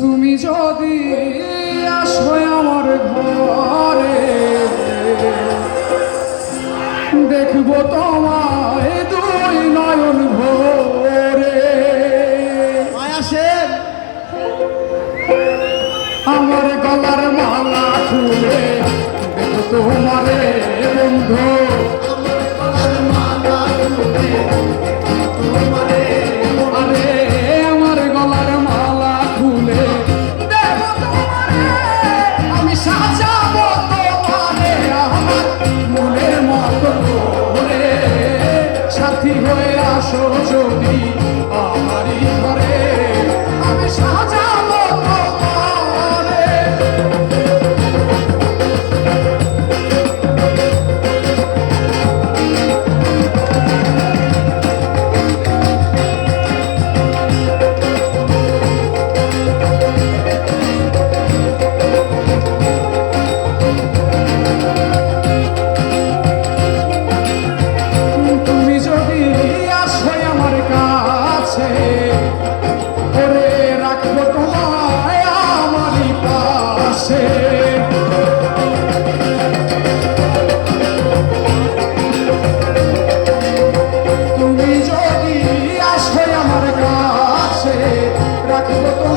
তুমি যদি আসো আমার ঘরে দেখবো তোমায় দুই নয়ন ভরে। আসেন আমার গলার মালা খুলে দেখো তোমারে বন্ধু, আরে আমার গলার মালা খুলে দেখো তোমারে, আমি সাজাবো তোমারে আমার মনের মতো করে। সাথী হয়ে আসো যদি আমারই ঘরে, আমি সাজাবো তোমারে। তুমি যদি আসো আমার কাছে, ওরে রাখবো তোমায় আমারই পাশে। তুমি যদি আসো আমার কাছে, রাখবো তোমায়